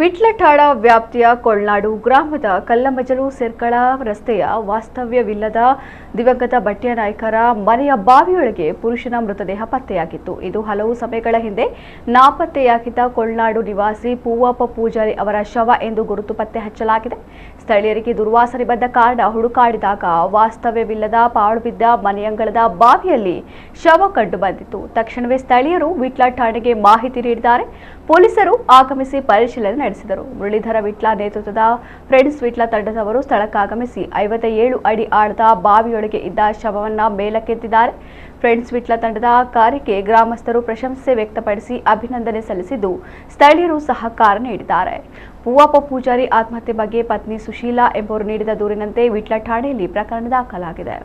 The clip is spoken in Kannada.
ವಿಟ್ಲಠಾಣ ವ್ಯಾಪ್ತಿಯ ಕೊಳ್ನಾಡು ಗ್ರಾಮದ ಕಲ್ಲಮಜಲು ಸೇರ್ಕಳ ರಸ್ತೆಯ ವಾಸ್ತವ್ಯವಿಲ್ಲದ ದಿವಂಗತ ಭಟ್ಯನಾಯ್ಕರ ಮನೆಯ ಬಾವಿಯೊಳಗೆ ಪುರುಷನ ಮೃತದೇಹ ಪತ್ತೆಯಾಗಿತ್ತು. ಇದು ಹಲವು ಸಮಯಗಳ ಹಿಂದೆ ನಾಪತ್ತೆಯಾಗಿದ್ದ ಕೊಳ್ನಾಡು ನಿವಾಸಿ ಪೂವಪ್ಪ ಪೂಜಾರಿ ಅವರ ಶವ ಎಂದು ಗುರುತು ಪತ್ತೆ ಹಚ್ಚಲಾಗಿದೆ. ಸ್ಥಳೀಯರಿಗೆ ದುರ್ವಾಸನೆ ಬಂದ ಕಾರಣ ಹುಡುಕಾಡಿದಾಗ ವಾಸ್ತವ್ಯವಿಲ್ಲದ ಪಾಳು ಬಿದ್ದ ಮನೆಯಂಗಳದ ಬಾವಿಯಲ್ಲಿ ಶವ ಕಂಡು ಬಂದಿತ್ತು. ತಕ್ಷಣವೇ ಸ್ಥಳೀಯರು ವಿಟ್ಲ ಠಾಣೆಗೆ ಮಾಹಿತಿ ನೀಡಿದ್ದಾರೆ. ಪೊಲೀಸರು ಆಗಮಿಸಿ ಪರಿಶೀಲನೆ ನಡೆಸಿದರು. ಮುರಳೀಧರ ವಿಟ್ಲ ನೇತೃತ್ವದ ಫ್ರೆಂಡ್ಸ್ ವಿಟ್ಲ ತಂಡದವರು ಸ್ಥಳಕ್ಕಾಗಮಿಸಿ 57 ಅಡಿ ಆಳದ ಬಾವಿಯೊಳಗೆ ಇದ್ದ ಶವವನ್ನ ಮೇಲಕ್ಕೆತ್ತಿದ್ದಾರೆ. ಫ್ರೆಂಡ್ಸ್ ವಿಟ್ಲ ತಂಡದ ಕಾರ್ಯಕ್ಕೆ ಗ್ರಾಮಸ್ಥರು ಪ್ರಶಂಸೆ ವ್ಯಕ್ತಪಡಿಸಿ ಅಭಿನಂದನೆ ಸಲ್ಲಿಸಿದ್ದು, ಸ್ಥಳೀಯರು ಸಹಕಾರ ನೀಡಿದ್ದಾರೆ. ಪೂವಪ್ಪ ಪೂಜಾರಿ ಆತ್ಮಹತ್ಯೆ ಬಗ್ಗೆ ಪತ್ನಿ ಸುಶೀಲಾ ಎಂಬುವರು ನೀಡಿದ ದೂರಿನಂತೆ ವಿಟ್ಲ ಠಾಣೆಯಲ್ಲಿ ಪ್ರಕರಣ ದಾಖಲಾಗಿದೆ.